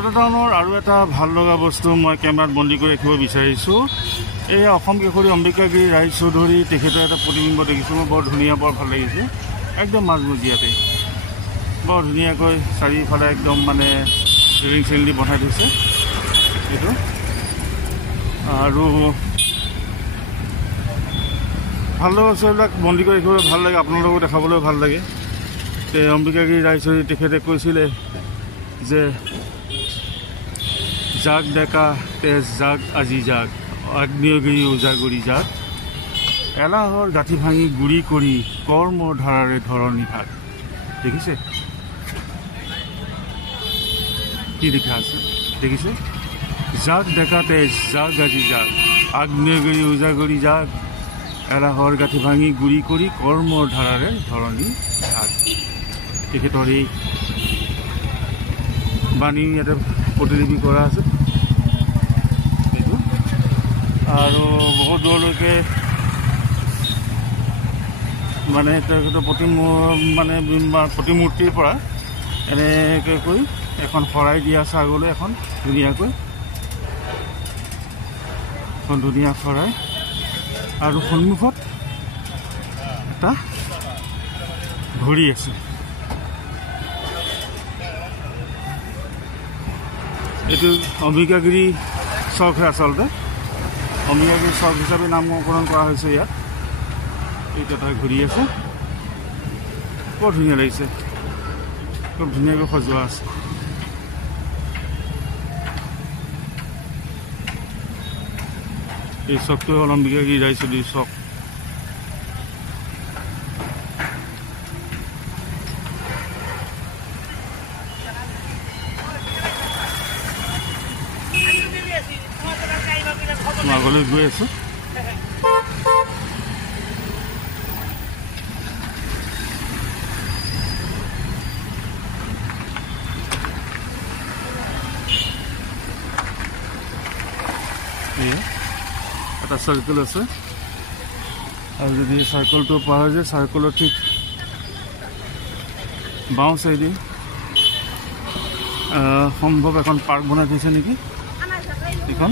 বৰপেটা টাউনৰ আৰু এটা ভাল লগা বস্তু মই কেমেৰাত বন্দী কৰি ৰাখিব বিচাৰিছোঁ। এই অসম কেশৰী অম্বিকাগিৰি ৰায়চৌধুৰী তেখেতৰ এটা প্ৰতিবিম্ব দেখিছোঁ মই, বৰ ধুনীয়া, বৰ ভাল লাগিছে। একদম মাজমজিয়াতে বৰ ধুনীয়াকৈ চাৰিওফালে একদম মানে ৰিং চিং দি বনাই থৈছে এইটো। আৰু ভাল লগা বস্তুবিলাক বন্দী কৰি ৰাখিবলৈ ভাল লাগে, আপোনালোকো দেখাবলৈও ভাল লাগে। অম্বিকাগিৰি ৰায়চৌধুৰী তেখেতে কৈছিলে যে জাগ ডেকা তেজ জাগ আজি জাগ, আগ্নেয়গিৰি উজাগৰি জাগ, এলাহৰ গাঁঠি ভাঙি গুৰি কৰি কৰ্মৰ ধাৰাৰে ধৰণী ভাগ। দেখিছে কি লিখা আছে, দেখিছে? জাগ ডেকা তেজ জাগ আজি জাগ, আগ্নেয়গিৰি উজাগৰি জাগ, এলাহৰ গাঁঠি ভাঙি গুৰি কৰি কৰ্মৰ ধাৰাৰে ধৰণী ভাগ। তেখেতৰ এই বাণী ইয়াতে প্ৰতিলিপি কৰা আছে এইটো। আৰু বহুত দূৰলৈকে মানে তেখেতৰ প্ৰতিমূৰ্তিৰ পৰা এনেকৈ কৈ এখন শৰাই দিয়া আছে আগলৈ, এখন ধুনীয়াকৈ এখন ধুনীয়া শৰাই। আৰু সন্মুখত এটা ঘড়ী আছে। এইটো অম্বিকাগিৰি চকহে আচলতে, অম্বিকাগিৰি চক হিচাপে নামকৰণ কৰা হৈছে ইয়াত। এইটো এটা ঘড়ী আছে, বৰ ধুনীয়া লাগিছে, খুব ধুনীয়াকৈ সজোৱা আছে। এই চকটো হ'ল অম্বিকাগিৰি ৰায়চৌধুৰী চক। মই আগলৈ গৈ আছোঁ। এটা চাৰ্কেল আছে, আৰু যদি চাৰ্কেলটো পাৰ হৈ যায়, চাৰ্কেলৰ ঠিক বাওঁ চাইডে সম্ভৱ এখন পাৰ্ক বনাই থৈছে নেকি এখন,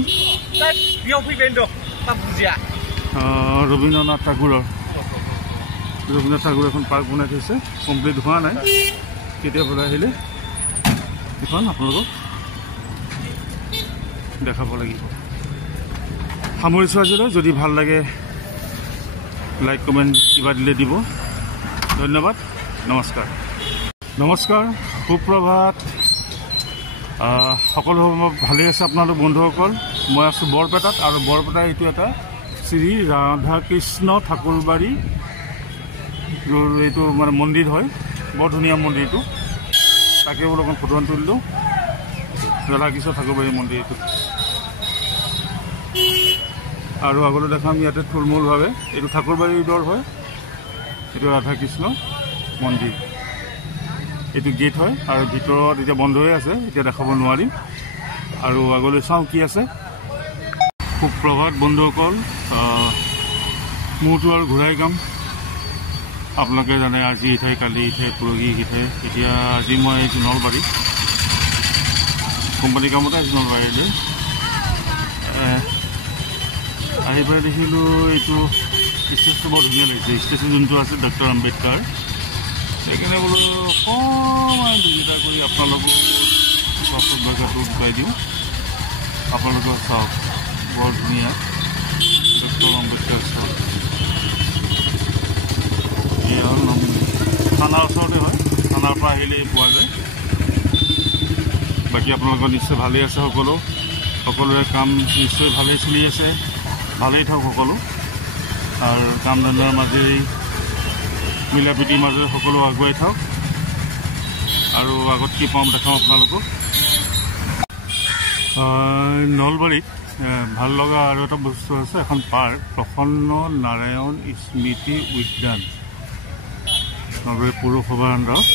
ৰবীন্দ্ৰনাথ ঠাকুৰৰ এখন পাৰ্ক বনাই থৈছে। কমপ্লিট হোৱা নাই, কেতিয়াবা আহিলে এখন আপোনালোকক দেখাব লাগিব। সামৰিছোঁ আজিলৈ। যদি ভাল লাগে লাইক কমেণ্ট কিবা দিলে দিব। ধন্যবাদ, নমস্কাৰ। নমস্কাৰ, সুপ্ৰভাত। সকলো ভালেই আছে আপোনালোক বন্ধুসকল। মই আছোঁ বৰপেটাত, আৰু বৰপেটা এইটো এটা শ্ৰী ৰাধাকৃষ্ণ ঠাকুৰবাৰী এইটো মানে মন্দিৰ হয়, বৰ ধুনীয়া মন্দিৰটো। তাকে বোলো অকণ ফটোখন তুলিলোঁ, ৰাধাকৃষ্ণ ঠাকুৰবাৰী মন্দিৰ এইটো। আৰু আগলৈ দেখাম ইয়াতে থুলমূলভাৱে, এইটো ঠাকুৰবাৰীৰ দৰ হয়, এইটো ৰাধাকৃষ্ণ মন্দিৰ। এইটো গেট হয়, আৰু ভিতৰত এতিয়া বন্ধ হৈ আছে, এতিয়া দেখাব নোৱাৰিম। আৰু আগলৈ চাওঁ কি আছে। সুপ্ৰভাত বন্ধুসকল। মোৰতো আৰু ঘূৰাই কাম, আপোনালোকে জানে আজি ইঠাই কালি ইঠাই পৰহি সিঠাই। এতিয়া আজি মই আহিছোঁ নলবাৰী, কোম্পানী কামতে আহিছোঁ নলবাৰীলৈ। আহি পেলাই দেখিলোঁ এইটো ষ্টেচটো বৰ ধুনীয়া লাগিছে। ষ্টেচন যোনটো আছে ডক্টৰ আম্বেদকাৰ, সেইকাৰণে বোলো অকণমান বিজিতা কৰি আপোনালোকক জেগাটো দেখুৱাই দিওঁ। আপোনালোকে চাওক, বৰ ধুনীয়া ডক্টৰ আম্বেদকাৰ চাওক। এয়া হ'ল থানাৰ ওচৰতে হয়, থানাৰ পৰা আহিলেই পোৱা যায়। বাকী আপোনালোকৰ নিশ্চয় ভালেই আছে সকলোৰে কাম নিশ্চয় ভালেই চলি আছে, ভালেই থাকক সকলো। আৰু কাম ধন্দাৰ মাজেৰে মিলা প্ৰীতিৰ মাজেৰে সকলো আগুৱাই থাকক। আৰু আগত কি পাম দেখাম আপোনালোকক। নলবাৰীত ভাল লগা আৰু এটা বস্তু আছে, এখন পাৰ্ক, প্ৰসন্ন নাৰায়ণ স্মৃতি উদ্যান, নলবাৰী পৌৰসভাৰ আণ্ডাৰত।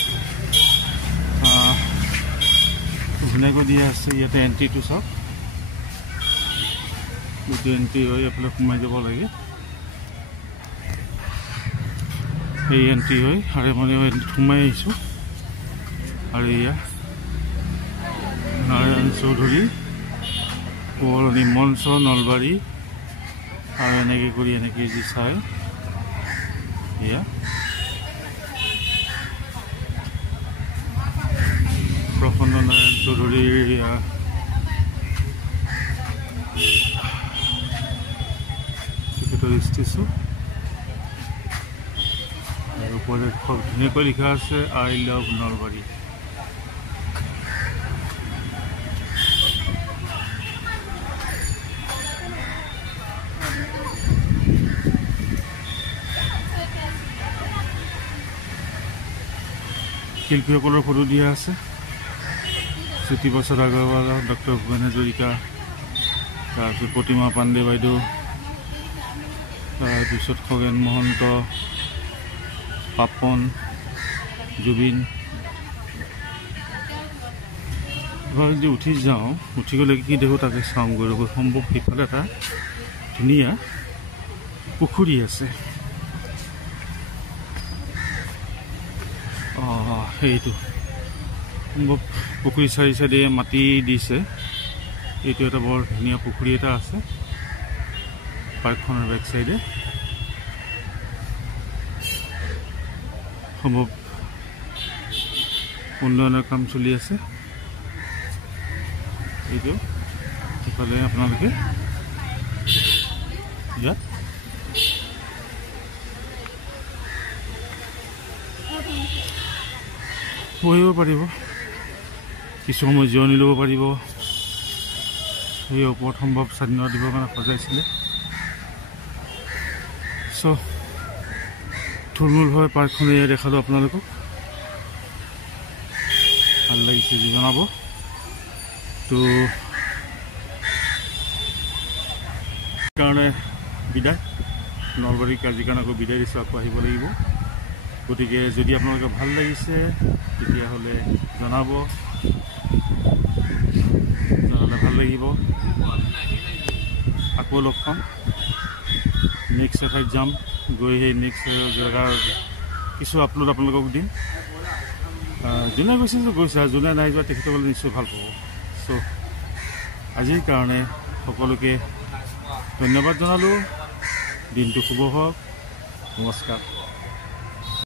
ধুনীয়াকৈ দিয়া আছে। ইয়াতে এণ্ট্ৰিটো চাওক, এইটো এণ্ট্ৰি হৈ এইফালে সোমাই যাব লাগে। এই এণ্ট্ৰি হৈ আৰু মানে সোমাই আহিছোঁ। আৰু এয়া নাৰায়ণ চৌধুৰী পুৰণি মঞ্চ নলবাৰী আৰু এনেকৈ কৰি এনেকৈ যি চাই এয়া প্ৰফুল্ল নাৰায়ণ চৌধুৰীৰ তেখেতৰ ষ্টেচু আৰু ওপৰত খুব ধুনীয়াকৈ লিখা আছে আই লাভ নলবাৰী। শিল্পীসকলৰ ফটো দিয়া আছে। জ্যোতিপ্ৰসাদ আগৰৱাল, ডক্টৰ ভূপেন হাজৰিকা, তাৰপিছত প্ৰতিমা পাণ্ডে বাইদেউ, তাৰপিছত খগেন মহন্ত, পাপন, জুবিন। যদি উঠি যাওঁ, উঠি গ'লে কি দেখোঁ তাকে চাওঁগৈ ৰ'ব। সম্ভৱ সেইফালে এটা ধুনীয়া পুখুৰী আছে। সেইটো সম্ভৱ পুখুৰী চাৰি চাইডে মাটি দিছে। এইটো এটা বৰ ধুনীয়া পুখুৰী এটা আছে পাৰ্কখনৰ বেক চাইডে। সম্ভৱ উন্নয়নৰ কাম চলি আছে। এইটো ইফালে আপোনালোকে ইয়াত বহিব পাৰিব, কিছু সময় জিৰণি ল'ব পাৰিব। সেই ওপৰত সম্ভৱ স্বাধীনতা দিৱসৰ কাৰণে সজাইছিলে। চ' থুলমূলভাৱে পাৰ্কখন এয়া দেখালোঁ আপোনালোকক। ভাল লাগিছে যি জনাব। তো কাৰণে বিদায়, নলবাৰী কাজিৰঙাক আকৌ বিদায় দিছোঁ। আকৌ আহিব লাগিব। গতিকে যদি আপোনালোকে ভাল লাগিছে তেতিয়াহ'লে জনালে ভাল লাগিব। আকৌ লগ পাম, নেক্সট এঠাইত যাম, গৈ সেই নেক্সট জেগাৰ কিছু আপলোড আপোনালোকক দিম। যোনে গৈছে গৈছে, আৰু যোনে নাই যোৱা তেখেতসকলে নিশ্চয় ভাল পাব। চ' আজিৰ কাৰণে সকলোকে ধন্যবাদ জনালোঁ। দিনটো শুভ হওক। নমস্কাৰ।